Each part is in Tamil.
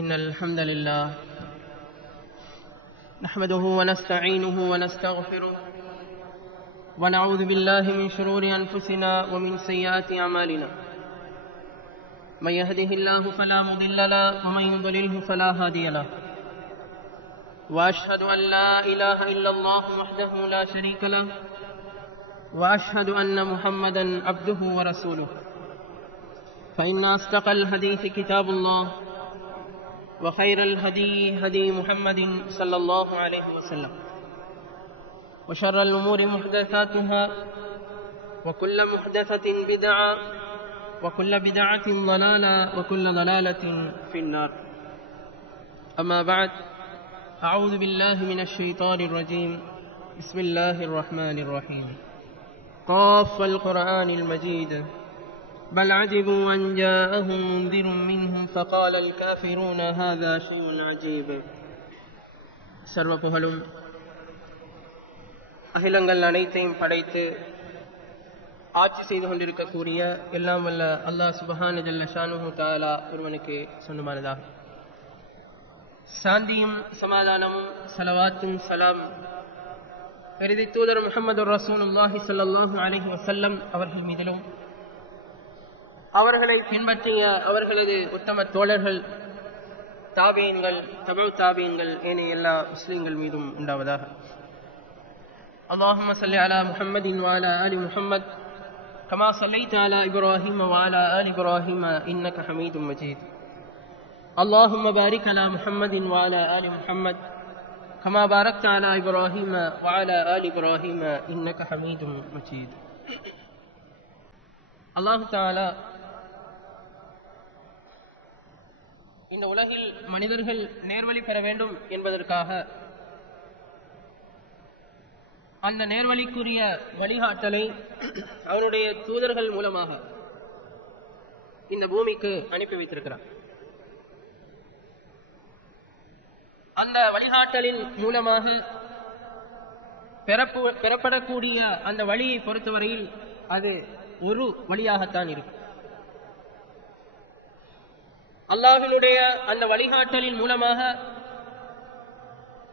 إن الحمد لله نحمده ونستعينه ونستغفره ونعوذ بالله من شرور أنفسنا ومن سيئات أعمالنا من يهده الله فلا مضل له ومن يضلله فلا هادي له وأشهد أن لا إله إلا الله وحده لا شريك له وأشهد أن محمدا عبده ورسوله فإن أصدق الحديث كتاب الله وخير الهدي هدي محمد صلى الله عليه وسلم وشر الأمور محدثاتها وكل محدثة بدعة وكل بدعة ضلالة وكل ضلالة في النار. أما بعد، أعوذ بالله من الشيطان الرجيم. بسم الله الرحمن الرحيم. قاف القرآن المجيد بل عجبوا أن جاءهم منذر منهم فقال الكافرون هذا شيء عجيب. சர்வ புகழும் அகிலங்கள் அனைத்தையும் படைத்து ஆட்சி செய்து கொண்டிருக்கக்கூடிய எல்லாம் வல்ல அல்லாஹ் சுப்ஹானஹு ஜல்ல ஷானுஹு தஆலா ஒருவனுக்கு சொந்தமானதாக. சாந்தியும் சமாதானமும் ஸலவாத்தும் சலாம் இறுதி தூதர் முஹம்மது ரசூலுல்லாஹி ஸல்லல்லாஹு அலைஹி வஸல்லம் அவர்கள் மீதிலும் அவர்களை பின்பற்றிய அவர்களது உத்தம தோழர்கள் தாபீன்கள் தபு தாபீன்கள் ஏனைய எல்லா முஸ்லிம்கள் மீதும் உண்டாவதாக. அல்லாஹும்ம ஸல்லி அலா முஹம்மதின் வ அலா ஆலி முஹம்மத் கமா ஸல்லைத அலா இப்ராஹீம வ அலா ஆலி இப்ராஹீம இன்னக ஹமீதும் மஜீத். அல்லாஹும்ம பாரிக் அலா முஹம்மதின் வ அலா ஆலி முஹம்மத் கமா பாரக்த அலா இப்ராஹீம வ அலா ஆலி இப்ராஹீம இன்னக ஹமீதும் மஜீத். அல்லாஹ் தஆலா இந்த உலகில் மனிதர்கள் நேர்வழி பெற வேண்டும் என்பதற்காக அந்த நேர்வழிக்குரிய வழிகாட்டலை அவனுடைய தூதர்கள் மூலமாக இந்த பூமிக்கு அனுப்பி வைத்திருக்கிறார். அந்த வழிகாட்டலின் மூலமாக பெறப்படக்கூடிய அந்த வழியை பொறுத்தவரையில் அது ஒரு வழியாகத்தான் இருக்கும். அல்லாஹ்வினுடைய அந்த வழிகாட்டலின் மூலமாக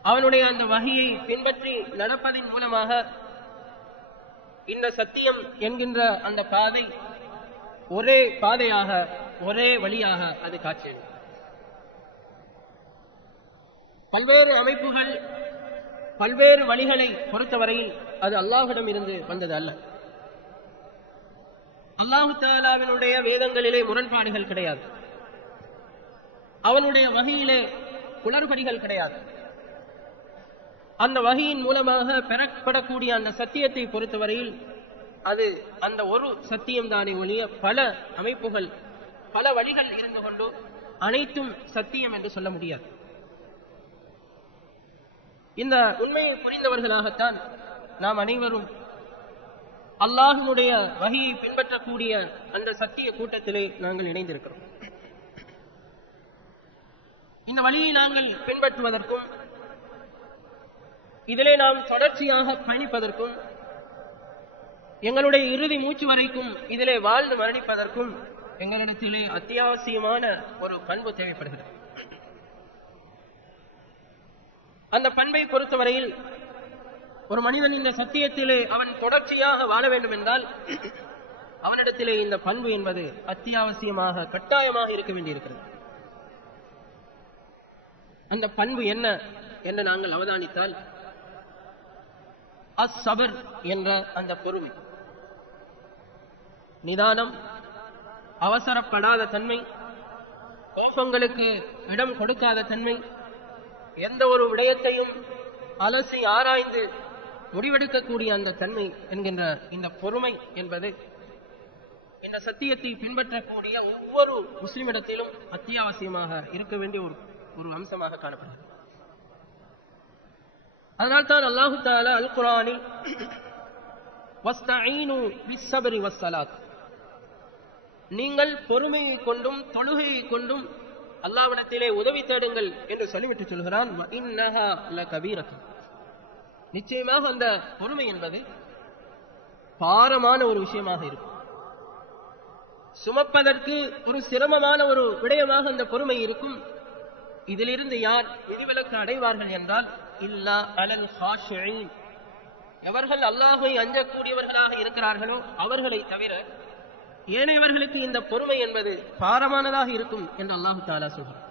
அவனுடைய அந்த வஹியை பின்பற்றி நடப்பதின் மூலமாக இந்த சத்தியம் என்கின்ற அந்த பாதை ஒரே பாதையாக ஒரே வழியாக அது காட்சியது. பல்வேறு அமைப்புகள் பல்வேறு வழிகளை பொறுத்தவரையில் அது அல்லாஹ்விடம் இருந்து வந்தது அல்ல. அல்லாஹ் தஆலாவினுடைய வேதங்களிலே முரண்பாடுகள் கிடையாது, அவனுடைய வகையிலே குளறுபடிகள் கிடையாது. அந்த வகையின் மூலமாக பெறப்படக்கூடிய அந்த சத்தியத்தை பொறுத்தவரையில் அது அந்த ஒரு சத்தியம்தானே ஒழிய பல அமைப்புகள் பல வழிகள் இருந்து கொண்டு அனைத்தும் சத்தியம் என்று சொல்ல முடியாது. இந்த உண்மையை புரிந்தவர்களாகத்தான் நாம் அனைவரும் அல்லாஹ்வினுடைய வகையை பின்பற்றக்கூடிய அந்த சத்திய கூட்டத்திலே நாங்கள் இணைந்திருக்கிறோம். இந்த வழியை நாங்கள் பின்பற்றுவதற்கும் இதிலே நாம் தொடர்ச்சியாக பயணிப்பதற்கும் எங்களுடைய இறுதி மூச்சு வரைக்கும் இதிலே வாழ்ந்து மரணிப்பதற்கும் எங்களிடத்திலே அத்தியாவசியமான ஒரு பண்பு தேவைப்படுகிறது. அந்த பண்பை பொறுத்தவரையில் ஒரு மனிதன் இந்த சத்தியத்திலே அவன் தொடர்ச்சியாக வாழ வேண்டும் என்றால் அவனிடத்திலே இந்த பண்பு என்பது அத்தியாவசியமாக கட்டாயமாக இருக்க வேண்டியிருக்கிறது. அந்த பண்பு என்ன என்று நாங்கள் அவதானித்தால் அஸ்ஸபர் என்ற அந்த பொறுமை, நிதானம், அவசரப்படாத தன்மை, கோபங்களுக்கு இடம் கொடுக்காத தன்மை, எந்த ஒரு விடயத்தையும் அலசி ஆராய்ந்து முடிவெடுக்கக்கூடிய அந்த தன்மை என்கின்ற இந்த பொறுமை என்பது இந்த சத்தியத்தை பின்பற்றக்கூடிய ஒவ்வொரு முஸ்லிமிடத்திலும் அத்தியாவசியமாக இருக்க வேண்டிய ஒரு அம்சமாக காணப்படுகிறது. அதனால்தான் அல்லாஹ் தஆலா அல் குர்ஆனில் வஸ்தஈனு பிஸ்ஸப்ரி வஸ்ஸலாத், நீங்கள் பொறுமையை கொண்டும் தொழுகையை கொண்டும் அல்லாஹ்விடத்திலே உதவி தேடுங்கள் என்று சொல்லிவிட்டு சொல்கிறான். வ இன்னஹா லகபீரத்து, நிச்சயமாக அந்த பொறுமை என்பது பாரமான ஒரு விஷயமாக இருக்கும். சுமப்பதற்கு ஒரு சிரமமான ஒரு விடயமாக அந்த பொறுமை இருக்கும். இதிலிருந்து யார் விதிவிலக்கு அடைவார்கள் என்றால் இல்லா அலல் ஹாஷிஈன், எவர்கள் அல்லாஹ்வை அஞ்சக்கூடியவர்களாக இருக்கிறார்களோ அவர்களை தவிர ஏனையவர்களுக்கு இந்த பொறுமை என்பது பாரமானதாக இருக்கும் என்று அல்லாஹ் தஆலா சொல்கிறார்.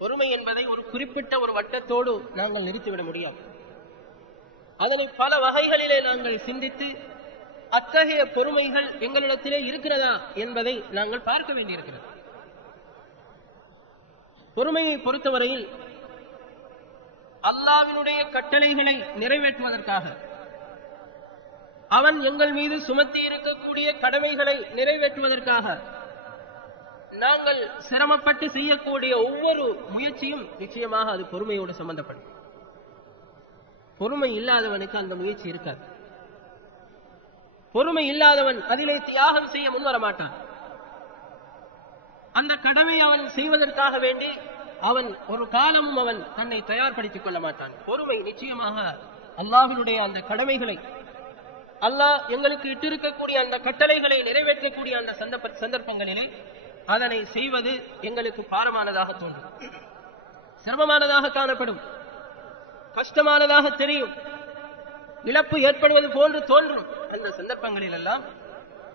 பொறுமை என்பதை ஒரு குறிப்பிட்ட ஒரு வட்டத்தோடு நாங்கள் நிறுத்திவிட முடியாது. அதனை பல வகைகளிலே நாங்கள் சிந்தித்து அத்தகைய பொறுமைகள் எங்களிடத்திலே இருக்கிறதா என்பதை நாங்கள் பார்க்க வேண்டியிருக்கிறது. பொறுமையை பொறுத்தவரையில் அல்லாஹ்வினுடைய கட்டளைகளை நிறைவேற்றுவதற்காக, அவன் எங்கள் மீது சுமத்தி இருக்கக்கூடிய கடமைகளை நிறைவேற்றுவதற்காக நாங்கள் சிரமப்பட்டு செய்யக்கூடிய ஒவ்வொரு முயற்சியும் நிச்சயமாக அது பொறுமையோடு சம்பந்தப்படும். பொறுமை இல்லாதவனுக்கு அந்த முயற்சி இருக்காது. பொறுமை இல்லாதவன் அதிலே தியாகம் செய்ய முன்வர மாட்டான். அந்த கடமை அவன் செய்வதற்காக வேண்டி அவன் ஒரு காலமும் அவன் தன்னை தயார்படுத்திக் கொள்ள மாட்டான். பொறுமை நிச்சயமாக அல்லாஹ்வினுடைய அந்த கடமைகளை, அல்லாஹ் எங்களுக்கு இட்டிருக்கக்கூடிய அந்த கட்டளைகளை நிறைவேற்றக்கூடிய அந்த சந்தர்ப்பங்களிலே அதனை செய்வது எங்களுக்கு பாரமானதாக தோன்றும், சிரமமானதாக காணப்படும், கஷ்டமானதாக தெரியும், இழப்பு ஏற்படுவது போன்று தோன்றும். அந்த சந்தர்ப்பங்களில் எல்லாம்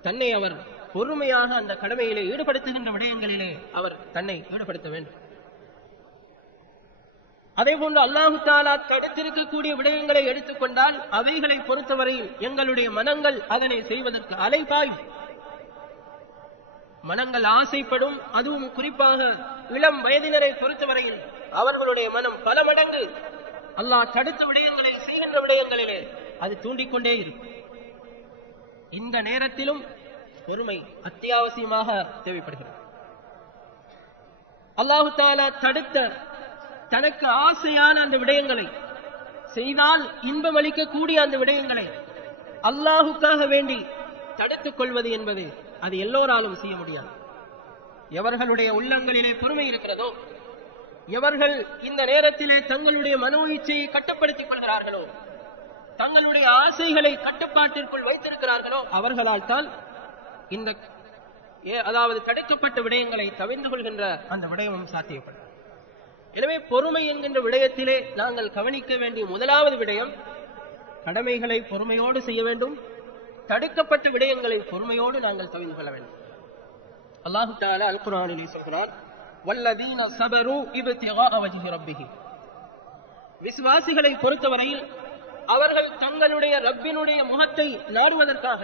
தன்னை அவர் பொறுமையாக அந்த கடமையிலே ஈடுபடுத்துகின்ற விடயங்களிலே அவர் தன்னை ஈடுபடுத்த வேண்டும். அதே போன்று அல்லாஹு தஆலா தடுத்திருக்கக்கூடிய விடயங்களை எடுத்துக்கொண்டால் அவைகளை பொறுத்தவரையில் எங்களுடைய மனங்கள் அதனை செய்வதற்கு அலைபாயும். மனங்கள் ஆசைப்படும். அதுவும் குறிப்பாக இளம் வயதினரை பொறுத்தவரையில் அவர்களுடைய மனம் பல மடங்கு அல்லாஹ் தடுத்த விடயங்களை செய்கின்ற விடயங்களிலே அது தூண்டிக்கொண்டே இருக்கும். இந்த நேரத்திலும் பொறுமை அத்தியாவசியமாக தேவைப்படுகிறது. அல்லாஹு தஆலா தடுத்த தனக்கு ஆசையான அந்த விடயங்களை, செய்தால் இன்பம் அளிக்கக்கூடிய அந்த விடயங்களை அல்லாஹுக்காக வேண்டி தடுத்துக் கொள்வது என்பது அது எல்லோராலும் செய்ய முடியாது. எவர்களுடைய உள்ளங்களிலே பொறுமை இருக்கிறதோ, எவர்கள் இந்த நேரத்திலே தங்களுடைய மனோ இச்சையை கட்டுப்படுத்திக் கொள்கிறார்களோ, தங்களுடைய ஆசைகளை கட்டுப்பாட்டிற்குள் வைத்திருக்கிறார்களோ, அவர்களால் தான் இந்த அதாவது தடுக்கப்பட்ட விடயங்களை தவிர்த்து கொள்கின்ற அந்த விடயமும் சாத்தியப்படும். எனவே பொறுமை என்கின்ற விடயத்திலே நாங்கள் கவனிக்க வேண்டிய முதலாவது விடயம், கடமைகளை பொறுமையோடு செய்ய வேண்டும், தடுக்கப்பட்ட விடயங்களை பொறுமையோடு நாங்கள் தவிர்த்து கொள்ள வேண்டும். அல்லாஹ் தஆலா அல் குர்ஆனிலே சொல்கிறார், வல்லதீன ஸபரு இப்திகாஅ வஜ்ஹி ரப்பிஹிம், விசுவாசிகளை பொறுத்தவரையில் அவர்கள் தங்களுடைய ரப்பினுடைய முகத்தை நாடுவதற்காக,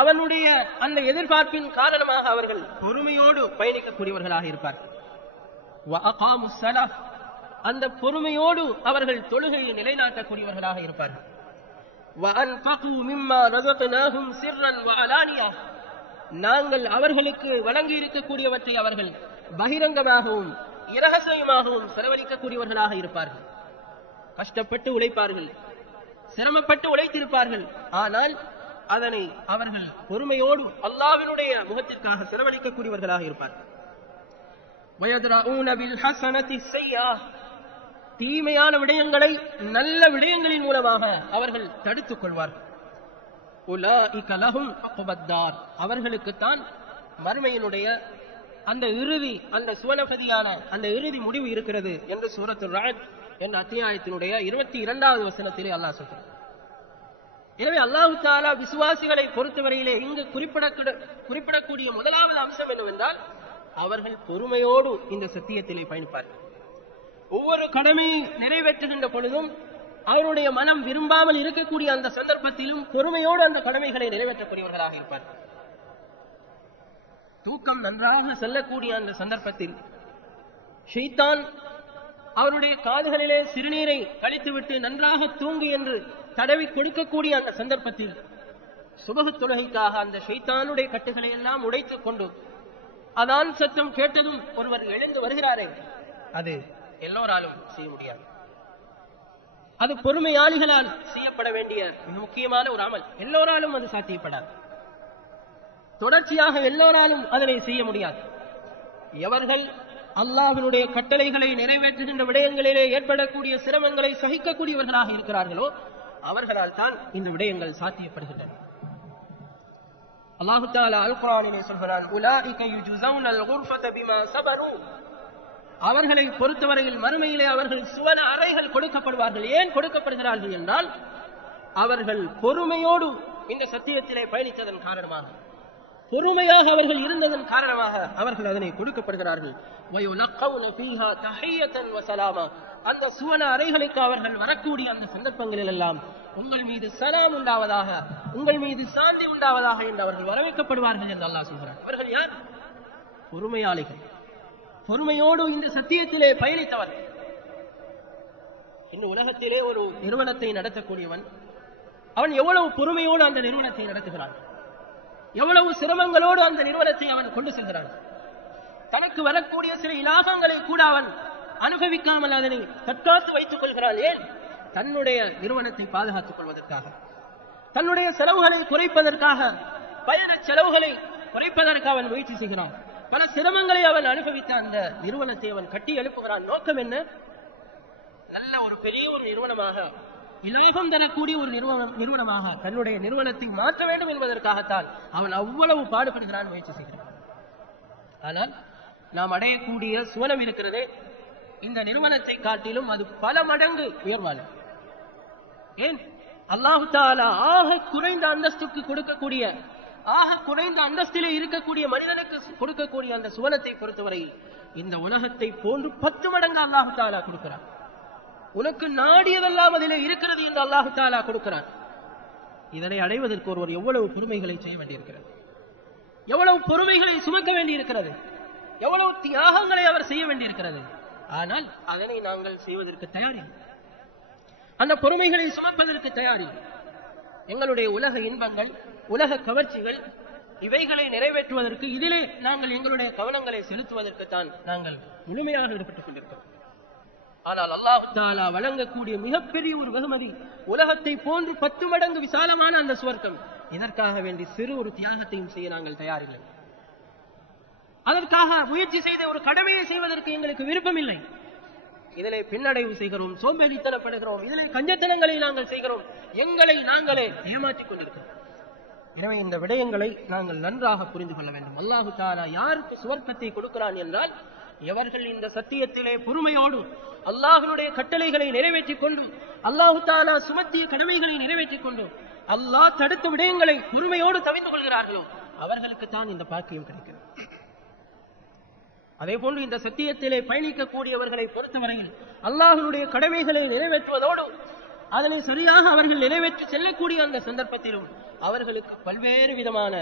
அவனுடைய அந்த எதிர்பார்ப்பின் காரணமாக அவர்கள் பொறுமையோடு பயணிக்கக்கூடியவர்களாக இருப்பார்கள். வஅகாமு ஸலாஹ், அந்த பொறுமையோடு அவர்கள் தொழுகையை நிலைநாட்டக்கூடியவர்களாக இருப்பார்கள். வஅன்ஃபகு மிம்மா ரஸக்னாஹும் சிர்ரன் வஅலானியா, நாங்கள் அவர்களுக்கு வழங்கி இருக்கக்கூடியவற்றை அவர்கள் பகிரங்கமாகவும் இரகசியமாகவும் செலவழிக்கக்கூடியவர்களாக இருப்பார்கள். கஷ்டப்பட்டு உழைப்பார்கள், சிரமப்பட்டு உழைத்திருப்பார்கள், ஆனால் அதனை அவர்கள் பொறுமையோடு அல்லாஹ்வினுடைய முகத்திற்காக செலவழிக்கக்கூடியவர்களாக இருப்பார்கள். வயத்ரஊன பில் ஹஸனத்தி ஸய்யா, தீமையான விடயங்களை நல்ல விடயங்களின் மூலமாக அவர்கள் தடுத்துக் கொள்வார்கள். உலாஇக லஹும் அக்பத்தார், அவர்களுக்குத்தான் மறுமையினுடைய அந்த இறுதி, அந்த சுவனபதியான அந்த இறுதி முடிவு இருக்கிறது என்று சூரத்துர் ரஅத் என்ற அத்தியாயத்தினுடைய 22வது வசனத்திலே அல்லாஹ் சொல்கிறார். எனவே அல்லாஹ் தஆலா விசுவாசிகளை பொறுத்தவரையிலே இங்கு குறிப்பிடக்கூடிய முதலாவது அம்சம் என்னவென்றால், அவர்கள் பொறுமையோடு இந்த சத்தியத்திலே பயணிப்பார்கள். ஒவ்வொரு கடமையை நிறைவேற்றுகின்ற பொழுதும் அவருடைய மனம் விரும்பாமல் இருக்கக்கூடிய அந்த சந்தர்ப்பத்திலும் பொறுமையோடு அந்த கடமைகளை நிறைவேற்றக்கூடியவர்களாக இருப்பார்கள். தூக்கம் நன்றாக செல்லக்கூடிய அந்த சந்தர்ப்பத்தில் ஷைத்தான் அவருடைய காதுகளிலே சிறுநீரை கழித்துவிட்டு நன்றாக தூங்கு என்று தடவி கொடுக்கக்கூடிய அந்த சந்தர்ப்பத்தில் சுபஹ் தொழுகைக்காக அந்த ஷைத்தானுடைய கட்டுகளை எல்லாம் உடைத்துக் கொண்டு அதான் சத்தம் கேட்டதும் ஒருவர் எழுந்து வருகிறாரே, அது எல்லோராலும் செய்ய முடியாது. அது பொறுமையாளிகளால் செய்யப்பட வேண்டிய மிக முக்கியமான ஒரு அமல். எல்லோராலும் அது சாத்தியப்படாது. தொடர்ச்சியாக எல்லோராலும் அதனை செய்ய முடியாது. எவர்கள் அல்லாஹ்வினுடைய கட்டளைகளை நிறைவேற்றுகின்ற விடயங்களிலே ஏற்படக்கூடிய சிரமங்களை சகிக்கக்கூடியவர்களாக இருக்கிறார்களோ அவர்களால் தான் இந்த விடயங்கள் சாத்தியப்படுகின்றன. அல்லாஹ் தஆலா அல் குர்ஆனிலே சொல்கிறான், உலாயிக யுஜ்ஸவுனல் குர்ஃபத பிமா ஸபரு, அவர்களை பொறுத்தவரையில் மறுமையிலே அவர்கள் சுவன அறைகள் கொடுக்கப்படுவார்கள். ஏன் கொடுக்கப்படுகிறார்கள் என்றால் அவர்கள் பொறுமையோடு இந்த சத்தியத்திலே பயணித்ததன் காரணமாக, பொறுமையாக அவர்கள் இருந்ததன் காரணமாக அவர்கள் அதனை கொடுக்கப்படுகிறார்கள். அந்த சுவன அறைகளுக்கு அவர்கள் வரக்கூடிய அந்த சந்தர்ப்பங்களில் எல்லாம் உங்கள் மீது சலாம் உண்டாவதாக, உங்கள் மீது சாந்தி உண்டாவதாக என்று அவர்கள் வரவேற்கப்படுவார்கள் என்று அல்லாஹ் சொல்கிறார். இவர்கள் யார்? பொறுமையாளிகள், பொறுமையோடு இந்த சத்தியத்திலே பயணித்தவர். இந்த உலகத்திலே ஒரு நிறுவனத்தை நடத்தக்கூடியவன் அவன் எவ்வளவு பொறுமையோடு அந்த நிறுவனத்தை நடத்துகிறான், எவ்வளவு சிரமங்களோடு அந்த நிறுவனத்தை அவன் கொண்டு செல்கிறான். தனக்கு வரக்கூடிய சில இலாபங்களை கூட அவன் அனுபவிக்காமல் அதனை தற்காத்து வைத்துக் கொள்கிறான். ஏன்? தன்னுடைய நிறுவனத்தை பாதுகாத்துக் கொள்வதற்காக, தன்னுடைய செலவுகளை குறைப்பதற்காக, பயண செலவுகளை குறைப்பதற்கு அவன் முயற்சி செய்கிறான். பல சிரமங்களை அவன் அனுபவித்த அந்த நிறுவனத்தை அவன் கட்டி எழுப்புகிறான். நோக்கம் என்ன? நல்ல ஒரு பெரிய ஒரு நிறுவனமாக, இலாபம் தரக்கூடிய ஒரு நிறுவனமாக தன்னுடைய நிறுவனத்தை மாற்ற வேண்டும் என்பதற்காகத்தான் அவன் அவ்வளவு பாடுபடுகிறான், முயற்சி செய்கிறான். ஆனால் நாம் அடையக்கூடிய சுவனம் இருக்கிறதே, இந்த நிறுவனத்தை காட்டிலும் அது பல மடங்கு உயர்வானது. ஏன்? அல்லாஹு தஆலா ஆக குறைந்த அந்தஸ்துக்கு கொடுக்கக்கூடிய, ஆக குறைந்த அந்தஸ்திலே இருக்கக்கூடிய மனிதனுக்கு கொடுக்கக்கூடிய அந்த சுவனத்தை பொறுத்தவரை இந்த உலகத்தை போன்று 10 மடங்கு அல்லாஹு தஆலா கொடுக்கிறார். உனக்கு நாடியதெல்லாம் அதிலே இருக்கிறது என்று அல்லாஹு தஆலா கொடுக்கிறார். இதனை அடைவதற்கு ஒருவர் எவ்வளவு பொறுமைகளை செய்ய வேண்டியிருக்கிறது, எவ்வளவு பொறுமைகளை சுமக்க வேண்டியிருக்கிறது, எவ்வளவு தியாகங்களை அவர் செய்ய வேண்டியிருக்கிறது. ஆனால் அதனை நாங்கள் செய்வதற்கு தயாரில்லை, அந்த பொறுமைகளை சுமப்பதற்கு தயாரில்லை. எங்களுடைய உலக இன்பங்கள், உலக கவர்ச்சிகள், இவைகளை நிறைவேற்றுவதற்கு, இதிலே நாங்கள் எங்களுடைய கவனங்களை செலுத்துவதற்குத்தான் நாங்கள் முழுமையாக ஈடுபட்டுக் கொண்டிருக்கிறோம். ஆனால் அல்லாஹ் தஆலா வழங்கக்கூடிய மிகப்பெரிய ஒரு வெகுமதி உலகத்தை போன்று 10 மடங்கு விசாலமான அந்த சுவர்க்கம். இதற்காக வேண்டி சிறு ஒரு தியாகத்தையும் செய்ய நாங்கள் தயாரில்லை. அதற்காக முயற்சி செய்த ஒரு கடமையை செய்வதற்கு எங்களுக்கு விருப்பம் இல்லை. இதிலே பின்னடைவு செய்கிறோம், சோம்பேறித்தனப்படுகிறோம், இதிலே கஞ்சத்தனங்களை நாங்கள் செய்கிறோம், எங்களை நாங்களே ஏமாற்றிக் கொண்டிருக்கிறோம். எனவே இந்த விடயங்களை நாங்கள் நன்றாக புரிந்து கொள்ள வேண்டும். அல்லாஹு தஆலா யாருக்கு சுவர்க்கத்தை கொடுக்கிறான் என்றால், எவர்கள் இந்த சத்தியத்திலே பொறுமையோடு அல்லாஹ்வுடைய கட்டளைகளை நிறைவேற்றிக் கொண்டும், அல்லாஹு தஆலா சுமத்திய கடமைகளை நிறைவேற்றிக் கொண்டும், அல்லாஹ் தடுத்த விடயங்களை பொறுமையோடு தவிர்த்து கொள்கிறார்களோ அவர்களுக்கு தான் இந்த பாக்கியம் கிடைக்கிறது. அதே போன்று இந்த சத்தியத்திலே பயணிக்கக்கூடியவர்களை பொறுத்தவரையில் அல்லாஹ்வுடைய கடமைகளை நிறைவேற்றுவதோடு அதனை சரியாக அவர்கள் நிறைவேற்றி செல்லக்கூடிய அந்த சந்தர்ப்பத்திலும் அவர்களுக்கு பல்வேறு விதமான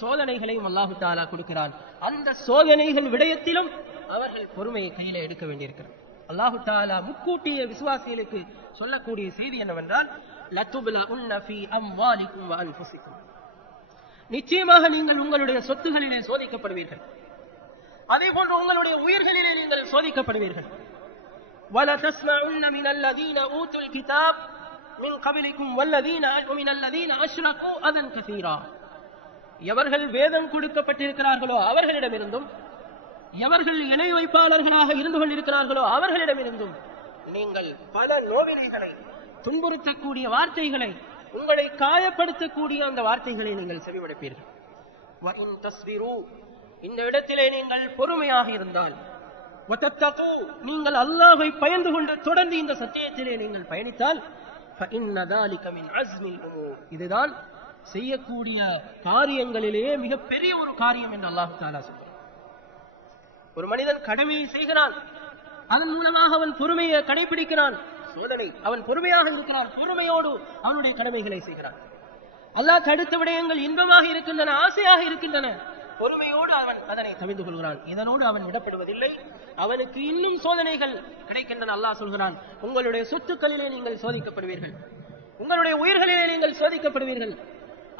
சோதனைகளையும் அல்லாஹு தஆலா கொடுக்கிறான். அந்த சோதனைகள் விடயத்திலும் அவர்கள் பொறுமையை கையில எடுக்க வேண்டியிருக்கிறது. அல்லாஹு தஆலா முன்கூட்டிய விசுவாசிகளுக்கு சொல்லக்கூடிய செய்தி என்னவென்றால், லதுப்லஉன்ன ஃபீ அம்வாலிக்கும் வ அன்ஃபுசிக்கும், நிச்சயமாக நீங்கள் உங்களுடைய சொத்துகளிலே சோதிக்கப்படுவீர்கள், அதே போன்று உங்களுடைய உயிர்களிலே நீங்கள் சோதிக்கப்படுவீர்கள். وَلَتَسْمَعُنَّ مِنَ الَّذِينَ أُوتُوا الْكِتَابَ مِنْ قَبْلِكُمْ وَمِنَ الَّذِينَ أَشْرَكُوا أَذًى كَثِيرًا. எவர்கள் வேதம் கொடுக்கப்பட்டிருக்கிறார்களோ அவர்களிடமிருந்தும், எவர்கள் இணை வைப்பாளர்களாக இருந்து கொண்டிருக்கிறார்களோ அவர்களிடமிருந்தும் நீங்கள் பல நோவினைகளை, துன்புறுத்தக்கூடிய வார்த்தைகளை, உங்களை காயப்படுத்தக்கூடிய அந்த வார்த்தைகளை நீங்கள் செவிமடுப்பீர்கள். وَإِنْ تَصْبِرُوا, இந்த இடத்திலே நீங்கள் பொறுமையாக இருந்தால், நீங்கள் அல்லாஹ்வை பயந்து கொண்டு தொடர்ந்து இந்த சத்தியத்திலே நீங்கள் பயணித்தால், இதுதான் செய்யக்கூடிய காரியங்களிலேயே மிகப்பெரிய ஒரு காரியம் என்று அல்லாஹ் தஆலா சொல்கிறார். ஒரு மனிதன் கடமையை செய்கிறான், அதன் மூலமாக அவன் பொறுமையை கடைபிடிக்கிறான், சோதனை, அவன் பொறுமையாக இருக்கிறான், பொறுமையோடு அவனுடைய கடமைகளை செய்கிறான். அல்லாஹ் தடுத்த விடயங்கள் இன்பமாக இருக்கின்றன, ஆசையாக இருக்கின்றன, பொறுமையோடு அவன் அதனை தவிர்த்து கொள்கிறான். இதனோடு அவன் விடப்படுவதில்லை, அவனுக்கு இன்னும் சோதனைகள் கிடைக்கின்றன. அல்லாஹ் சொல்கிறான், உங்களுடைய சொத்துக்களிலே நீங்கள் சோதிக்கப்படுவீர்கள், உங்களுடைய உயிர்களிலே நீங்கள் சோதிக்கப்படுவீர்கள்.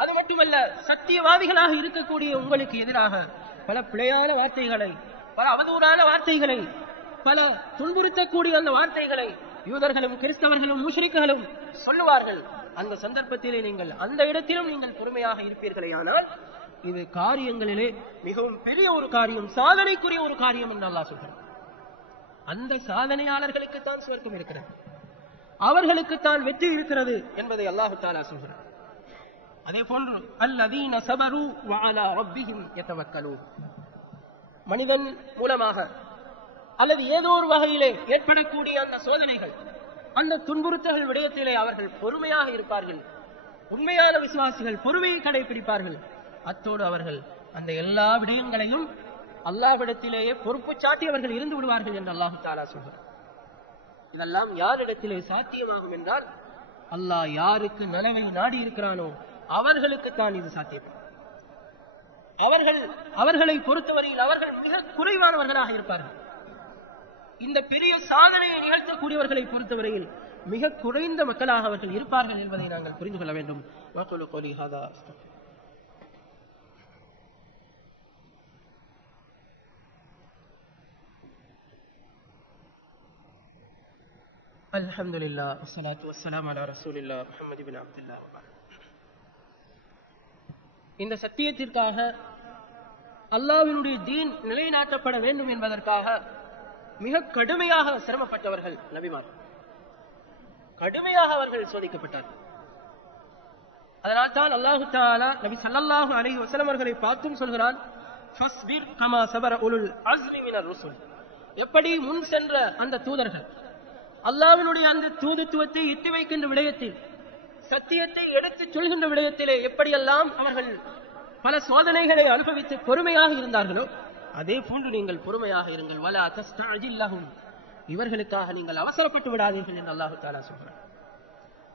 அது மட்டுமல்ல, சத்தியவாதிகளாக இருக்கக்கூடிய உங்களுக்கு எதிராக பல பிழையான வார்த்தைகளை, பல அவதூறான வார்த்தைகளை, பல துன்புறுத்தக்கூடிய அந்த வார்த்தைகளை யூதர்களும் கிறிஸ்தவர்களும் முஷ்ரிக்குகளும் சொல்லுவார்கள். அந்த சந்தர்ப்பத்திலே நீங்கள் அந்த இடத்திலும் நீங்கள் பொறுமையாக இருப்பீர்களே, ஆனால் இது காரியங்களிலே மிகவும் பெரிய ஒரு காரியம், சாதனைக்குரிய ஒரு காரியம் என்று அல்லாஹ் சொல்கிறார். அந்த சாதனையாளர்களுக்குத்தான் சுவர்க்கம் இருக்கிறது, அவர்களுக்குத்தான் வெற்றி இருக்கிறது என்பதை அல்லாஹ் தஆலா சொல்கிறார். அதே போன்று அல்லதீன ஸபரு வ அலா ரப்பிஹிம் யதவக்கலூன், மனிதன் மூலமாக அல்லது ஏதோ ஒரு வகையிலே ஏற்படக்கூடிய அந்த சோதனைகள், அந்த துன்புறுத்தல்கள் விடயத்திலே அவர்கள் பொறுமையாக இருப்பார்கள். உண்மையான விசுவாசிகள் பொறுமையை கடைபிடிப்பார்கள். அத்தோடு அவர்கள் அந்த எல்லா விடயங்களையும் அல்லாஹ்விடத்திலேயே பொறுப்பு சாட்டி அவர்கள் இருந்து விடுவார்கள் என்று அல்லாஹ் தஆலா சொல்கிறார். இதெல்லாம் யாரிடத்திலே சாத்தியமாகும் என்றால், அல்லாஹ் யாருக்கு நலவை நாடி இருக்கிறானோ அவர்களுக்கு தான் இது சாத்தியம். அவர்களை பொறுத்தவரையில் அவர்கள் மிக குறைவானவர்களாக இருப்பார்கள். இந்த பெரிய சாதனையை நிகழ்த்தக்கூடியவர்களை பொறுத்தவரையில் மிக குறைந்த மக்களாக அவர்கள் இருப்பார்கள் என்பதை நாங்கள் புரிந்து கொள்ள வேண்டும். அல்ஹம்துலில்லாஹ் வஸ்ஸலாத்து வஸ்ஸலாமு அலா ரசூலில்லாஹ் முஹம்மது இப்னு அப்துல்லாஹ். இந்த சத்தியத்திற்காக அல்லாஹ்வினுடைய தீன் நிலைநாட்டப்பட வேண்டும் என்பதற்காக மிக கடுமையாக சிரமப்பட்டவர்கள் நபிமார். கடுமையாக அவர்கள் சோதிக்கப்பட்டார்கள். அதனால் தான் அல்லாஹ் தஆலா நபி ஸல்லல்லாஹு அலைஹி வஸல்லம் அவர்களை பார்த்தும் சொல்கிறான், ஃபஸ்பிர் கமா ஸபர உலுல் அஸ்மி மினர் ருசுல். எப்படி முன் சென்ற அந்த தூதர்கள் அல்லாஹ்வினுடைய அந்த தூதுத்துவத்தை எட்டி வைக்கின்ற விடயத்தில், சத்தியத்தை எடுத்துச் சொல்கின்ற விடயத்திலே எப்படியெல்லாம் அவர்கள் பல சோதனைகளை அனுபவித்து பொறுமையாக இருந்தார்களோ அதே போன்று நீங்கள் பொறுமையாக இருங்கள். வலா தஸ்தஅஜில் லஹும், இவர்களுக்காக நீங்கள் அவசரப்பட்டு விடாதீர்கள் என்று அல்லாஹ் தஆலா சொல்கிறார்.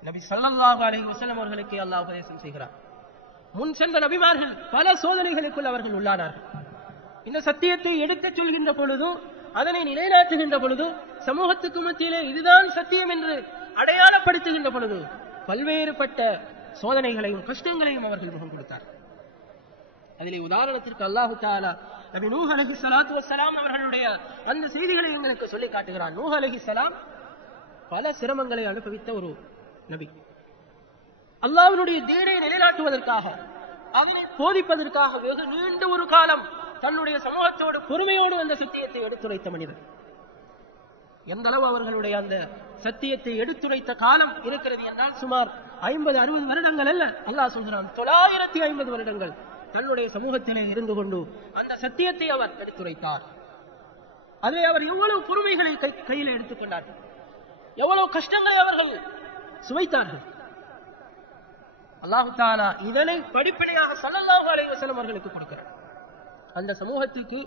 நபி ஸல்லல்லாஹு அலைஹி வஸல்லம் அவர்களுக்கு அல்லாஹ் உபதேசம் செய்கிறார். முன் சென்ற நபிமார்கள் பல சோதனைகளுக்குள் அவர்கள் உள்ளானார்கள். இந்த சத்தியத்தை எடுத்துச் சொல்கின்ற பொழுது, அதனை நிலைநாட்டுகின்ற பொழுது, சமூகத்துக்கு மத்தியிலே இதுதான் சத்தியம் என்று அடையாளப்படுத்துகின்ற பொழுது பல்வேறுபட்ட சோதனைகளையும் கஷ்டங்களையும் அவர்கள் முகம் கொடுத்தார். அதிலே உதாரணத்திற்கு அல்லாஹ் தஆலா நபி நூஹ் அலைஹிஸ்ஸலாத்து வஸ்ஸலாம் அவர்களுடைய அந்த செய்திகளை எங்களுக்கு சொல்லி காட்டுகிறான். நூஹ் அலைஹிஸ்ஸலாம் பல சிரமங்களை அனுபவித்த ஒரு நபி. அல்லாஹ்வினுடைய தீனை நிலைநாட்டுவதற்காக, அதனை போதிப்பதற்காக வெகு நீண்ட ஒரு காலம் தன்னுடைய சமூகத்தோடு பொறுமையோடு அந்த சத்தியத்தை எடுத்துரைத்த மனிதர். எந்த அளவு அவர்களுடைய அந்த சத்தியத்தை எடுத்துரைத்த காலம் இருக்கிறது என்றால் சுமார் 50-60 வருடங்கள் அல்ல. அல்லாஹ் சொல்கிறான் 950 வருடங்கள் தன்னுடைய சமூகத்திலே இருந்து கொண்டு அந்த சத்தியத்தை அவர் எடுத்துரைத்தார். அதிலே அவர் எவ்வளவு பொறுமைகளை கையில் எடுத்துக்கொண்டார்கள், எவ்வளவு கஷ்டங்களை அவர்கள் சுவைத்தார்கள். அல்லாஹ் தஆலா இதனை படிப்படியாக ஸல்லல்லாஹு அலைஹி வஸல்லம் அவர்களுக்கு கொடுக்கிறார். அந்த சமூகத்துக்கு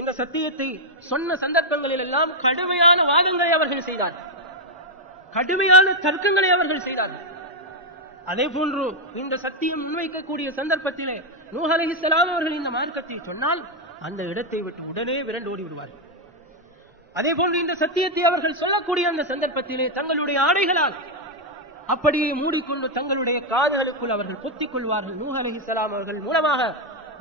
இந்த சத்தியத்தை சொன்ன சந்தர்ப்பங்களில் எல்லாம் கடுமையான வாதங்களை அவர்கள் செய்தார்கள், கடுமையான தர்க்கங்களை அவர்கள் செய்தார்கள். அதே போன்று இந்த சத்தியம் முன்வைக்கக்கூடிய சந்தர்ப்பத்திலே நூஹ் அலைஹிஸ்ஸலாம் அவர்கள் இந்த மார்க்கத்தை சொன்னால் அந்த இடத்தை விட்டு உடனே விரண்டு ஓடி விடுவார்கள். அதே போன்று இந்த சத்தியத்தை அவர்கள் சொல்லக்கூடிய அந்த சந்தர்ப்பத்திலே தங்களுடைய ஆடைகளால் அப்படியே மூடிக்கொண்டு தங்களுடைய காதுகளுக்குள் அவர்கள் பொத்திக் கொள்வார்கள். நூஹ் அலைஹிஸ்ஸலாம் அவர்கள் மூலமாக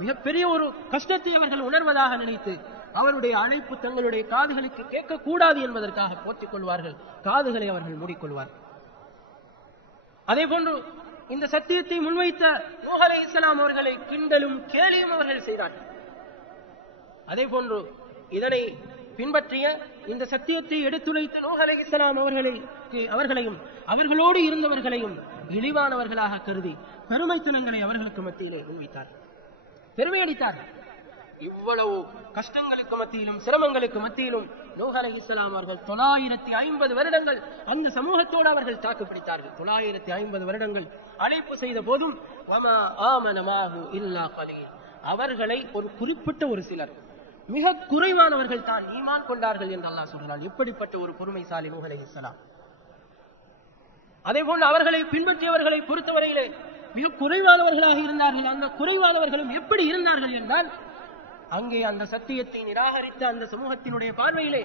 மிகப்பெரிய ஒரு கஷ்டத்தை அவர்கள் உணர்வதாக நினைத்து அவருடைய அழைப்பு தங்களுடைய காதுகளுக்கு கேட்கக்கூடாது என்பதற்காக போத்திக் கொள்வார்கள், காதுகளை அவர்கள் மூடிக்கொள்வார்கள். அதே போன்று இந்த சத்தியத்தை முன்வைத்த நூஹ் அலைஹிஸ்ஸலாம் அவர்களை கிண்டலும் கேலியும் அவர்கள் செய்தார்கள். அதே போன்று இதனை பின்பற்றிய இந்த சத்தியத்தை எடுத்துரைத்த நூஹ் அலைஹிஸ்ஸலாம் அவர்களையும் அவர்களோடு இருந்தவர்களையும் இழிவானவர்களாக கருதி பெருமைத்தனங்களை அவர்களுக்கு மத்தியிலே முன்வைத்தார்கள், பெருமையடித்தார்கள். இவ்வளவு கஷ்டங்களுக்கு மத்தியிலும் சிரமங்களுக்கு மத்தியிலும் நூஹ் அலைஹிஸ்ஸலாம் அவர்கள் 950 வருடங்கள் அந்த சமூகத்தோடு அவர்கள் தாக்கு பிடித்தார்கள். 950 வருடங்கள் அழைப்பு செய்த போதும் வமா ஆமன மாஹு இல்லா கலீல், அவர்களை ஒரு குறிப்பிட்ட ஒரு சிலர், மிக குறைவானவர்கள் தான் ஈமான் கொண்டார்கள் என்று அல்லாஹ் சொல்கிறான். இப்படிப்பட்ட ஒரு பொறுமைசாலி நூஹ் அலைஹிஸ்ஸலாம். அதே போன்று அவர்களை பின்பற்றியவர்களை பொறுத்தவரையிலே மிக குறைவானவர்களாக இருந்தார்கள். அந்த குறைவானவர்களும் எப்படி இருந்தார்கள் என்றால், அங்கே அந்த சத்தியத்தை நிராகரித்த அந்த சமூகத்தினுடைய பார்வையிலே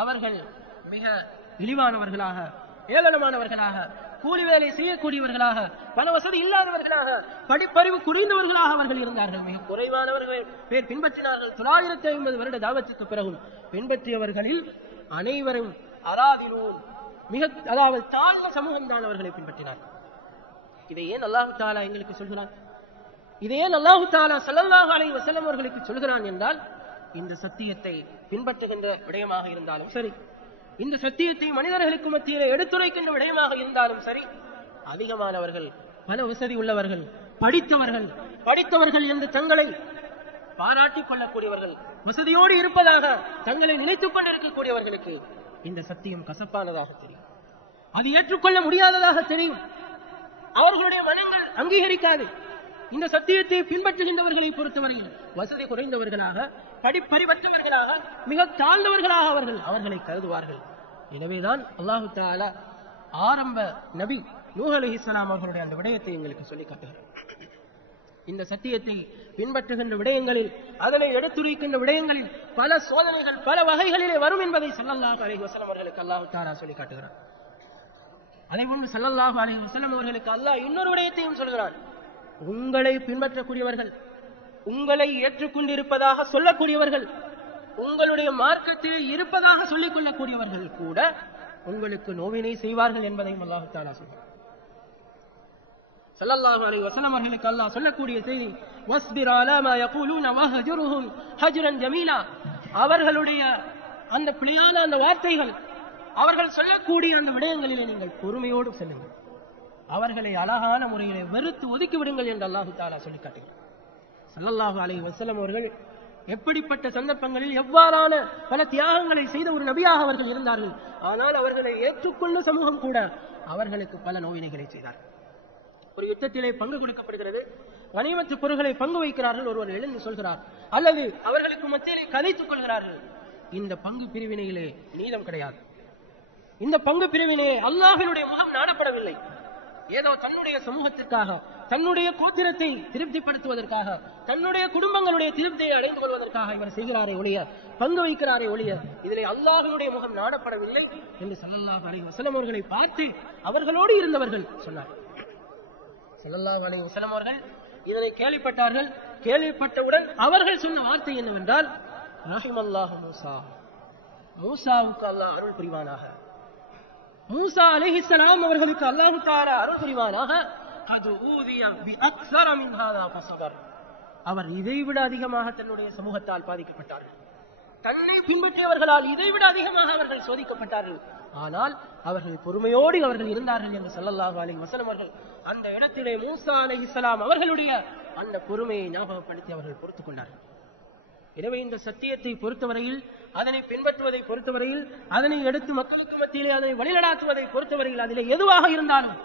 அவர்கள் மிக இழிவானவர்களாக, ஏளனமானவர்களாக, கூலி வேலை செய்யக்கூடியவர்களாக, பண வசதி இல்லாதவர்களாக, படிப்பறிவு குறைந்தவர்களாக அவர்கள் இருந்தார்கள். மிக குறைவானவர்கள் பேர் பின்பற்றினார்கள். 950 வருட தாவத்துக்கு பிறகும் பின்பற்றியவர்களில் அனைவரும் அராதிலூன், மிக அதாவது தாழ்ந்த சமூகம் தான் அவர்களை பின்பற்றினார்கள். இதை ஏன் அல்லாஹ் தஆலா எங்களுக்கு சொல்கிறான்? இதை ஏன் அல்லாஹ் தஆலா ஸல்லல்லாஹு அலைஹி வஸல்லம் அவர்களுக்கு சொல்கிறான் என்றால், இந்த சத்தியத்தை பின்பற்றுகின்ற விடயமாக இருந்தாலும் சரி, இந்த சத்தியத்தை மனிதர்களுக்கு மத்தியிலே எடுத்துரைக்கின்ற விடயமாக இருந்தாலும் சரி, அதிகமானவர்கள், பல வசதி உள்ளவர்கள், படித்தவர்கள் என்று தங்களை பாராட்டிக் கொள்ளக்கூடியவர்கள் வசதியோடு இருப்பதாக தங்களை நினைத்துக் கொண்டிருக்கக்கூடியவர்களுக்கு இந்த சத்தியம் கசப்பானதாக தெரியும், அது ஏற்றுக்கொள்ள முடியாததாக தெரியும். அவர்களுடைய மனங்கள் அங்கீகரிக்காது. இந்த சத்தியத்தை பின்பற்றுகின்றவர்களை பொறுத்தவரையில் வசதி குறைந்தவர்களாக, படிப்பறிவற்றவர்களாக, மிக தாழ்ந்தவர்களாக அவர்களை கருதுவார்கள். எனவேதான் அல்லாஹு தஆலா ஆரம்ப நபி நூஹ் அலைஹிஸ்ஸலாம் அவர்களுடைய அந்த விடயத்தை எங்களுக்கு சொல்லி காட்டுகிறார். இந்த சத்தியத்தை பின்பற்றுகின்ற விடயங்களில், அதனை எடுத்துரைக்கின்ற விடயங்களில் பல சோதனைகள் பல வகைகளிலே வரும் என்பதை ஸல்லல்லாஹு அலைஹி வஸல்லம் அவர்களுக்கு அல்லாஹ் தஆலா சொல்லி காட்டுகிறார். அதே போன்று ஸல்லல்லாஹு அலைஹி வஸல்லம் அவர்களுக்கு அல்லாஹ் இன்னொரு விடயத்தையும் சொல்கிறான். உங்களை பின்பற்றக்கூடியவர்கள், உங்களை ஏற்றுக்கொண்டிருப்பதாக சொல்லக்கூடியவர்கள், உங்களுடைய மார்க்கத்திலே இருப்பதாக சொல்லிக் கொள்ளக்கூடியவர்கள் கூட உங்களுக்கு நோவினை செய்வார்கள் என்பதையும் அல்லாஹ் தஆலா சொல்கிறார். ஸல்லல்லாஹு அலைஹி வஸல்லம் அவர்களுக்கு அல்லாஹ் சொல்லக்கூடிய செய்தி, வஸ்பிர் அலா மா யகூலூன வஹஜுர்ஹும் ஹஜ்ரன் ஜமீலா. அவர்களுடைய அந்த பிழையான அந்த வார்த்தைகள், அவர்கள் சொல்லக்கூடிய அந்த விடயங்களிலே நீங்கள் பொறுமையோடு செல்லுங்கள், அவர்களை அழகான முறையிலே வெறுத்து ஒதுக்கி விடுங்கள் என்று அல்லாஹ் தஆலா சொல்லி காட்டுகிறார். ஸல்லல்லாஹு அலைஹி வஸல்லம் அவர்கள் எப்படிப்பட்ட சந்தர்ப்பங்களில் எவ்வாறான பல தியாகங்களை செய்த ஒரு நபியாக அவர்கள் இருந்தார்கள். ஆனால் அவர்களை ஏற்றுக்கொண்ட சமூகம் கூட அவர்களுக்கு பல நோவினைகளை செய்தார்கள். ஒரு யுத்தத்திலே பங்கு கொடுக்கப்படுகிறது, கனிமத்து பொருட்களை பங்கு வைக்கிறார்கள், ஒருவர் எழுந்து சொல்கிறார், அல்லது அவர்களுக்கு மத்தியிலே கதைத்துக் கொள்கிறார்கள். இந்த பங்கு பிரிவினையிலே நீதம் கிடையாது, இந்த பங்கு பிரிவினையே அல்லாஹ்வினுடைய முகம் நாடப்படவில்லை. ஏதோ தன்னுடைய சமூகத்திற்காக, தன்னுடைய கோத்திரத்தை திருப்திப்படுத்துவதற்காக, தன்னுடைய குடும்பங்களுடைய திருப்தியை அடைந்து கொள்வதற்காக இவர் செய்கிறாரே ஒழிய, பங்கு வைக்கிறாரே ஒழிய, இதிலே அல்லாஹ்வினுடைய முகம் நாடப்படவில்லை என்று ஸல்லல்லாஹு அலைஹி வஸல்லம் அவர்களை பார்த்து அவர்களோடு இருந்தவர்கள் சொன்னார். ஸல்லல்லாஹு அலைஹி வஸல்லம் அவர்கள் இதனை கேள்விப்பட்டார்கள். கேள்விப்பட்டவுடன் அவர்கள் சொன்ன வார்த்தை என்னவென்றால், ரஹிமல்லாஹு மூசா, மூசாவுக்கு அல்லாஹ் அருள் புரிவானாக, மூசா அலைஹிஸ்ஸலாம் அவர்களுக்கு அல்லாஹ் தஆலா அருள் புரிவானாக. அது ஊதிய பி அக்ஸர மின் ஹாதா ஃபஸபர். அவர் இதைவிட அதிகமாக தன்னுடைய சமூகத்தால் பாதிக்கப்பட்டார்கள், தன்னை பின்பற்றியவர்களால் இதைவிட அதிகமாக அவர்கள் சோதிக்கப்பட்டார்கள். ஆனால் அவர்கள் பொறுமையோடு அவர்கள் இருந்தார்கள் என்று ஸல்லல்லாஹு அலைஹி வஸல்லம் அவர்கள் அந்த இடத்திலே மூசா அலைஹிஸ்ஸலாம் அவர்களுடைய அந்த பொறுமையை ஞாபகப்படுத்தி அவர்கள் பொறுத்துக் கொண்டார்கள். எனவே இந்த சத்தியத்தை பொறுத்தவரையில், அதனை பின்பற்றுவதை பொறுத்தவரையில், அதனை எடுத்து மக்களுக்கு மத்தியிலே அதனை வழிநடாத்துவதை பொறுத்தவரையில், அதிலே எதுவாக இருந்தாலும்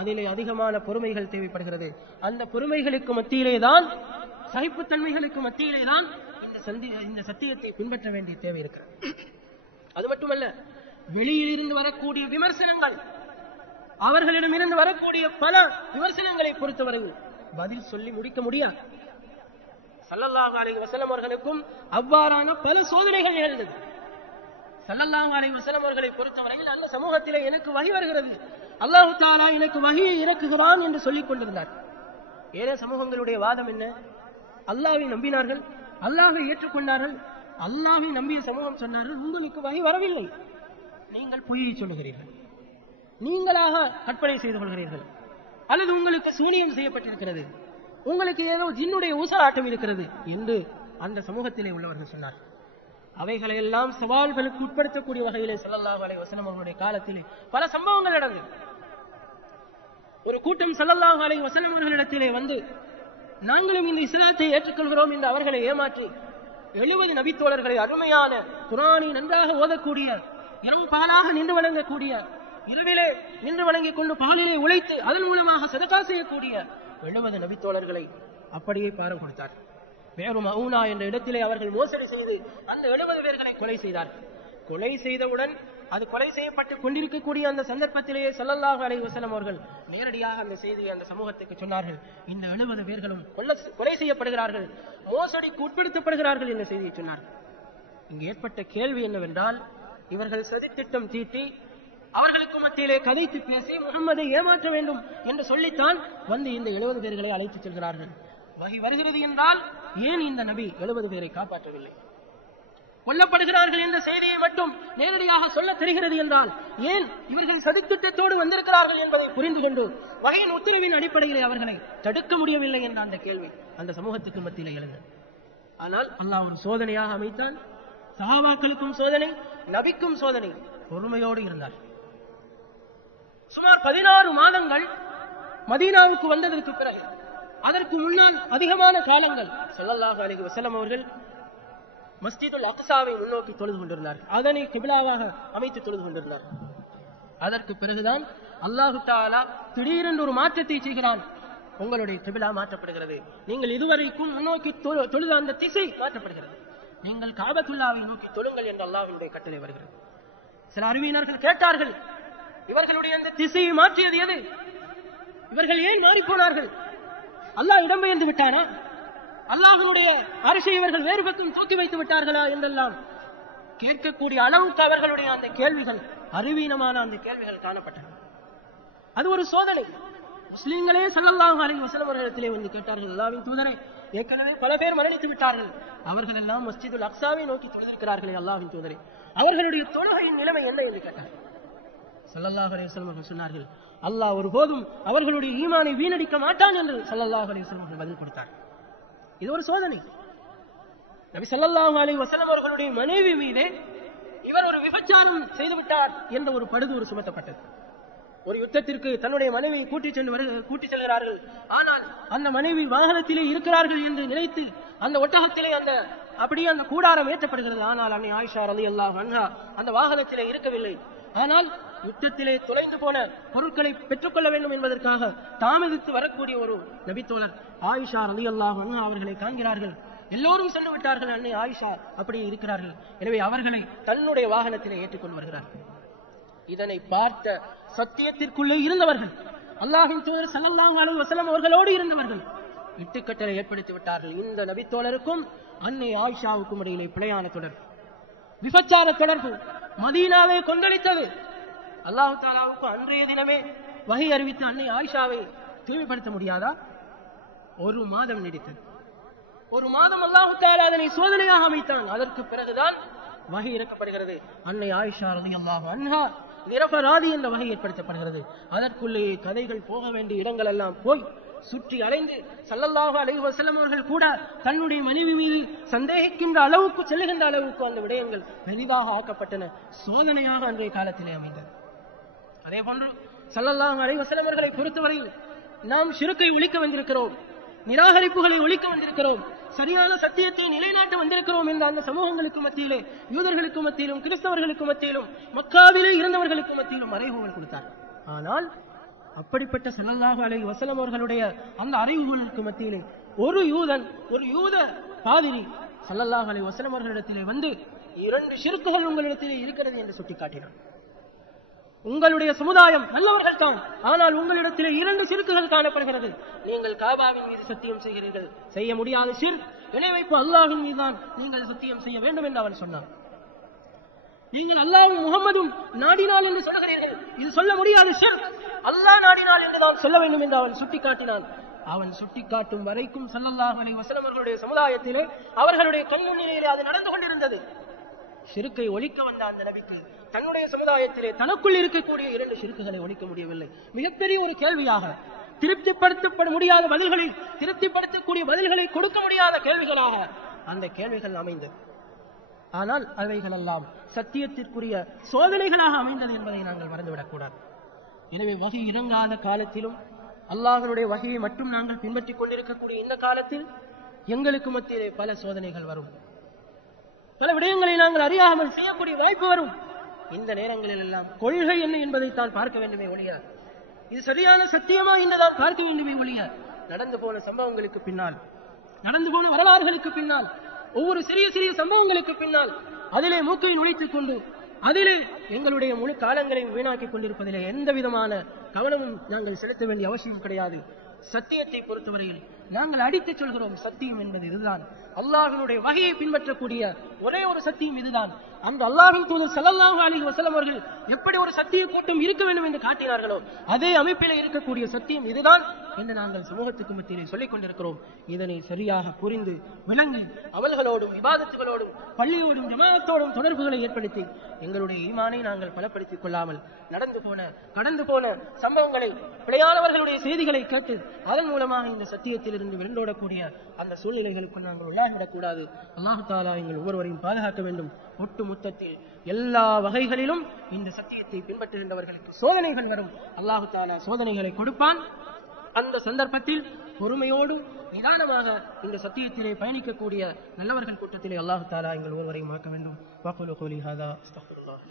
அதிலே அதிகமான பொறுமைகள் தேவைப்படுகிறது. அந்த பொறுமைகளுக்கு மத்தியிலே தான், சகிப்புத்தன்மைகளுக்கு மத்தியிலே தான் இந்த சத்தியத்தை பின்பற்ற வேண்டிய தேவை இருக்கிறது. அது மட்டுமல்ல, வெளியில் இருந்து வரக்கூடிய விமர்சனங்கள், அவர்களிடமிருந்து வரக்கூடிய பல விமர்சனங்களை பொறுத்தவரையில் பதில் சொல்லி முடிக்க முடியாது. ஸல்லல்லாஹு அலைஹி வஸல்லம் அவர்களுக்கும் அவ்வாறான பல சோதனைகள் நிகழ்ந்தது. ஸல்லல்லாஹு அலைஹி வஸல்லம் அவர்களை பொறுத்தவரையில் அந்த சமூகத்திலே எனக்கு வஹி வருகிறது, அல்லாஹ் தஆலா எனக்கு வஹியை இறக்குகிறான் என்று சொல்லிக் கொண்டிருந்தார். ஏழை சமூகங்களுடைய வாதம் என்ன? அல்லாஹ்வை நம்பினார்கள், அல்லாஹ்வை ஏற்றுக்கொண்டார்கள், அல்லாஹ்வை நம்பிய சமூகம் சொன்னார்கள், உங்களுக்கு வஹி வரவில்லை, நீங்கள் பொய்யை சொல்லுகிறீர்கள், நீங்களாக கற்பனை செய்து கொள்கிறீர்கள், அல்லது உங்களுக்கு சூனியம் செய்யப்பட்டிருக்கிறது, உங்களுக்கு ஏதோ ஜின்னுடைய ஊசலாட்டம் இருக்கிறது என்று அந்த சமூகத்திலே உள்ளவர்கள் சொன்னார். அவைகளையெல்லாம் சவால்களுக்கு உட்படுத்தக்கூடிய வகையிலே ஸல்லல்லாஹு அலைஹி வஸல்லம் அவர்களுடைய காலத்திலே பல சம்பவங்கள் நடந்தது. ஒரு கூட்டம் ஸல்லல்லாஹு அலைஹி வஸல்லம் அவர்களிடத்திலே வந்து, நாங்களும் இந்த இஸ்லாத்தை ஏற்றுக்கொள்கிறோம் என்று அவர்களை ஏமாற்றி 70 நபித்தோழர்களை, அருமையான குர்ஆனை நன்றாக ஓதக்கூடிய, இரவு பகலாக நின்று வணங்கக்கூடிய, இரவிலே நின்று வணங்கிக் கொண்டு பகலிலே உழைத்து அதன் மூலமாக சதகா செய்யக்கூடிய 70 நபித்தோழர்களை அப்படியே பாரம் கொடுத்தார். வேறு மவுனா என்ற இடத்திலே அவர்கள் மோசடி செய்து அந்த 70 பேர்களை கொலை செய்தார்கள். கொலை செய்தவுடன் அது கொலை செய்யப்பட்டு கொண்டிருக்கக்கூடிய அந்த சந்தர்ப்பத்திலேயே ஸல்லல்லாஹு அலைஹி வஸல்லம் அவர்கள் நேரடியாக அந்த செய்தியை அந்த சமூகத்துக்கு சொன்னார்கள். இந்த 70 பேர்களும் கொலை செய்யப்படுகிறார்கள், மோசடிக்கு உட்படுத்தப்படுகிறார்கள் என்ற செய்தியை சொன்னார்கள். இங்கு ஏற்பட்ட கேள்வி என்னவென்றால், இவர்கள் சதித்திட்டம் தீட்டி அவர்களுக்கு மத்தியிலே கதைத்து பேசி முஹம்மதை ஏமாற்ற வேண்டும் என்று சொல்லித்தான் வந்து இந்த 70 பேர்களை அழைத்துச் செல்கிறார்கள். வஹி வருகிறது என்றால் ஏன் இந்த நபி 70 பேரை காப்பாற்றவில்லை? கொல்லப்படுகிறார்கள் என்ற செய்தியை மட்டும் நேரடியாக சொல்ல தெரிகிறது என்றால் ஏன் இவர்கள் சதித்திட்டத்தோடு வந்திருக்கிறார்கள் என்பதை புரிந்து கொண்டு வகையின் உத்தரவின் அடிப்படையிலே அவர்களை தடுக்க முடியவில்லை என்ற அந்த கேள்வி அந்த சமூகத்துக்கு மத்தியிலே எழுந்தது. ஆனால் அல்லாஹ் ஒரு சோதனையாக அமைத்தான். சஹாபாக்களுக்கும் சோதனை, நபிக்கும் சோதனை. பொறுமையோடு இருந்தார். சுமார் 16 மாதங்கள் மதீனாவுக்கு வந்ததற்கு பிறகு, அதற்கு முன்னால் அதிகமான காலங்கள் ஸல்லல்லாஹு அலைஹி வஸல்லம் அவர்கள் மஸ்ஜிதுல் அக்ஸாவை முன்னோக்கி தொழுது கொண்டிருந்தார்கள். அதனை கிபிலாவாக அமைத்து தொழுது கொண்டிருந்தார்கள். அதற்கு பிறகுதான் அல்லாஹு தஆலா திடீரென்று ஒரு மாற்றத்தை செய்கிறான். உங்களுடைய கிபிலா மாற்றப்படுகிறது. நீங்கள் இதுவரைக்கும் முன்னோக்கி தொழுத அந்த திசை மாற்றப்படுகிறது. நீங்கள் காபத்துல்லாவை நோக்கி தொழுங்கள் என்று அல்லாஹ்வுடைய கட்டளை வருகிறது. சில அறிவியினர்கள் கேட்டார்கள், இவர்களுடைய அந்த திசையை மாற்றியது எது? இவர்கள் ஏன் மாறிப்போனார்கள்? அல்லாஹ் இடம்பெயர்ந்து விட்டானா? அல்லாஹ்வுடைய அரிசி இவர்கள் வேறு பக்கம் தூக்கி வைத்து விட்டார்களா என்றெல்லாம் கேட்கக்கூடிய அளவுக்கு அவர்களுடைய அந்த கேள்விகள், அறிவீனமான அந்த கேள்விகள் காணப்பட்டன. அது ஒரு சோதனை. முஸ்லிம்களே ஸல்லல்லாஹு அலைஹி வஸல்லம் அவர்களிடத்திலே வந்து கேட்டார்கள், அல்லாஹ்வின் தூதரே, ஏற்கனவே பல பேர் மரணித்து விட்டார்கள், அவர்கள் எல்லாம் மஸ்ஜிதுல் அக்ஸாவை நோக்கி தொழுதிருக்கிறார்களே அல்லாஹ்வின் தூதரே, அவர்களுடைய தொழுகையின் நிலைமை என்ன என்று கேட்டார்கள். ஸல்லல்லாஹு அலைஹி வஸல்லம் அவர்கள் சொன்னார்கள், அல்லாஹ் ஒருபோதும் அவர்களுடைய ஈமானை வீணடிக்க மாட்டான் என்று ஸல்லல்லாஹு அலைஹி வஸல்லம் அவர்கள் பதில் கொடுத்தார். இது ஒரு சோதனை. நபி ஸல்லல்லாஹு அலைஹி வஸல்லம் அவர்களுடைய மனைவி மீது இவர் ஒரு விபச்சாரம் செய்துவிட்டார் என்ற ஒரு படுதூறு சுமத்தப்பட்டது. ஒரு யுத்தத்திற்கு தன்னுடைய மனைவியை கூட்டி செல்கிறார்கள். ஆனால் அந்த மனைவி வாகனத்திலே இருக்கிறார்கள் என்று நினைத்து அந்த ஒட்டகத்திலே அப்படியே அந்த கூடாரம் ஏற்றப்படுகிறது. ஆனால் அன்னை ஆயிஷா ரலியல்லாஹு அன்ஹா அந்த வாகனத்திலே இருக்கவில்லை. ஆனால் யுத்தத்திலே தொலைந்து போன பொருட்களை பெற்றுக்கொள்ள வேண்டும் என்பதற்காக தாமதித்து வரக்கூடிய ஒரு நபித்தோழர் ஆயிஷா ரலியல்லாஹு அன்ஹா அவர்களை காண்கிறார்கள். எல்லோரும் சென்று விட்டார்கள், அன்னை ஆயிஷா அப்படியே இருக்கிறார்கள். எனவே அவர்களை தன்னுடைய வாகனத்திலே ஏற்றுக்கொண்டு வருகிறார்கள். இதனை பார்த்த சத்தியத்திற்குள்ளே இருந்தவர்கள், அல்லாஹ்வின் தூதர் ஸல்லல்லாஹு அலைஹி வஸல்லம் அவர்களோடு இருந்தவர்கள் இட்டுக்கட்டளை ஏற்படுத்தி விட்டார்கள். இந்த நபித்தோழருக்கும் அன்னை ஆயிஷாவுக்கும் இடையிலே பிழையான தொடர்பு, விபச்சார தொடர்பு மதீனாவை கொந்தளித்தது. அல்லாஹ் தஆலாவுக்கு அன்றைய தினமே வஹி அறிவித்த அன்னை ஆயிஷாவை தூய்மைப்படுத்த முடியாதா? ஒரு மாதம் நீடித்தது. ஒரு மாதம் அல்லாஹ் தஆலா அதனை சோதனையாக அமைத்தான். அதற்கு பிறகுதான் வஹி இறக்கப்படுகிறது. அன்னை ஆயிஷா ரலியல்லாஹு அன்ஹா நிரபராதி என்ற வகை ஏற்படுத்தப்படுகிறது. அதற்குள்ளேயே கதைகள் போக வேண்டிய இடங்கள் எல்லாம் போய் சுற்றி அலைந்து ஸல்லல்லாஹு அலைஹி வஸல்லம் அவர்கள் கூட தன்னுடைய மனைவி மீது சந்தேகிக்கின்ற அளவுக்கு செல்லுகின்ற அளவுக்கு அந்த விடயங்கள் பெரிதாக ஆக்கப்பட்டன. சோதனையாக அன்றைய காலத்திலே அமைந்தது. அதே போன்று ஸல்லல்லாஹு அலைஹி வஸல்லம் அவர்களை பொறுத்தவரையில் நாம் ஷிர்க்கை ஒழிக்க வந்திருக்கிறோம், நிராகரிப்புகளை ஒழிக்க வந்திருக்கிறோம், சரியான சத்தியத்தை நிலைநாட்ட வந்திருக்கிறோம் என்ற அந்த சமூகங்களுக்கு மத்தியிலே, யூதர்களுக்கு மத்தியிலும் கிறிஸ்தவர்களுக்கு மத்தியிலும் மக்காவிலே இருந்தவர்களுக்கு மத்தியிலும் அறிவுகள் கொடுத்தார். ஆனால் அப்படிப்பட்ட ஸல்லல்லாஹு அலைஹி வஸல்லம் அவர்களுடைய அந்த அறிவுகளுக்கு மத்தியிலே ஒரு யூத பாதிரி ஸல்லல்லாஹு அலைஹி வஸல்லம் அவர்களிடத்திலே வந்து 2 ஷிர்க்குகள் உங்களிடத்திலே இருக்கிறது என்று சுட்டிக்காட்டினார். உங்களுடைய சமுதாயம் நல்லவர்கள் தான், ஆனால் உங்களிடத்திலே 2 ஷிர்க்குகள் காணப்படுகிறது. நீங்கள் காபாவின் மீது சத்தியம் செய்கிறீர்கள், செய்ய முடியாத ஷிர்க், இணை வைப்பு அல்லாஹ்வின் மீதுதான் நீங்கள் சத்தியம் செய்ய வேண்டும் என்று அவன் சொன்னான். நீங்கள் அல்லாஹ்வும் முஹம்மதும் நாடினால் என்று சொல்லுகிறீர்கள், இது சொல்ல முடியாத ஷிர்க், அல்லாஹ் நாடினால் என்று தான் சொல்ல வேண்டும் என்று அவன் சுட்டிக்காட்டினான். அவன் சுட்டிக்காட்டும் வரைக்கும் ஸல்லல்லாஹு அலைஹி வஸல்லம் அவர்களுடைய சமுதாயத்திலே அவர்களுடைய கண்முன்னிலையிலே அது நடந்து கொண்டிருந்தது. ஷிர்க்கை ஒழிக்க வந்த அந்த நபிக்கு தன்னுடைய சமுதாயத்திலே தனக்குள் இருக்கக்கூடிய 2 ஷிர்க்குகளை ஒழிக்க முடியவில்லை. மிகப்பெரிய ஒரு கேள்வியாக, திருப்திப்படுத்தப்பட முடியாத பதில்களை, திருப்திப்படுத்தக்கூடிய பதில்களை கொடுக்க முடியாத கேள்விகளாக அந்த கேள்விகள் அமைந்தது. ஆனால் அவைகள் எல்லாம் சத்தியத்திற்குரிய சோதனைகளாக அமைந்தது என்பதை நாங்கள் மறந்துவிடக்கூடாது. எனவே வஹி இறங்காத காலத்திலும் அல்லாஹ்வுடைய வஹியை மட்டும் நாங்கள் பின்பற்றிக் கொண்டிருக்கக்கூடிய இந்த காலத்தில் எங்களுக்கு மத்தியிலே பல சோதனைகள் வரும், பல விடயங்களை நாங்கள் அறியாமல் செய்யக்கூடிய வாய்ப்பு வரும். இந்த நேரங்களில் எல்லாம் கொள்கை என்ன என்பதைத்தான் பார்க்க வேண்டுமே ஒழிய, இது சரியான சத்தியமா என்றுதான் பார்க்க வேண்டுமே ஒழிய, நடந்து போன சம்பவங்களுக்கு பின்னால், நடந்து போன வரலாறுகளுக்கு பின்னால், ஒவ்வொரு சிறிய சிறிய சம்பவங்களுக்கு பின்னால் அதிலே மூக்கை நுழைத்துக் கொண்டு அதிலே எங்களுடைய முழு காலங்களையும் வீணாக்கிக் கொண்டிருப்பதிலே எந்த விதமான கவனமும் நாங்கள் செலுத்த வேண்டிய அவசியம் கிடையாது. சத்தியத்தை பொறுத்தவரையில் நாங்கள் அடித்துச் சொல்கிறோம், சத்தியம் என்பது இதுதான், அல்லாஹ்வினுடைய வகையை பின்பற்றக்கூடிய ஒரே ஒரு சத்தியம் இதுதான். அந்த அல்லாஹ்வின் தூதர் ஸல்லல்லாஹு அலைஹி வஸல்லம் அவர்கள் எப்படி ஒரு சத்திய கூட்டம் இருக்க வேண்டும் என்று காட்டினார்களோ அதே அமைப்பில் இருக்கக்கூடிய சத்தியம் இதுதான் என்று நாங்கள் சமூகத்துக்கு மத்தியிலே சொல்லிக் கொண்டிருக்கிறோம். இதனை சரியாக புரிந்து விளங்கி அமல்களோடும் இபாதத்துகளோடும் பள்ளியோடும் ஜமாஅத்தோடும் தொடர்புகளை ஏற்படுத்தி எங்களுடைய ஈமானை நாங்கள் பலப்படுத்திக் கொள்ளாமல் கடந்து போன சம்பவங்களை, பிழையானவர்களுடைய செய்திகளை கேட்டு அதன் மூலமாக இந்த சத்தியத்திலிருந்து விரண்டோடக்கூடிய அந்த சூழ்நிலைகளுக்கு நாங்கள் உள்ளாகிவிடக்கூடாது. அல்லாஹ் தஆலா எங்கள் ஒவ்வொருவரையும் பாதுகாக்க வேண்டும். ஒட்டு மொத்தத்தில் எல்லா வகைகளிலும் இந்த சத்தியத்தை பின்பற்றுகின்றவர்களுக்கு சோதனைகள் வரும். அல்லாஹ் தஆலா சோதனைகளை கொடுப்பான். அந்த சந்தர்ப்பத்தில் பொறுமையோடும் நிதானமாக இந்த சத்தியத்திலே பயணிக்கக்கூடிய நல்லவர்கள் கூட்டத்திலே அல்லாஹ் தஆலா எங்கள் ஒவ்வொருவரையும் ஆக்க வேண்டும். வஅகூலு கௌலி ஹாதா அஸ்தக்ஃபிருல்லாஹ்.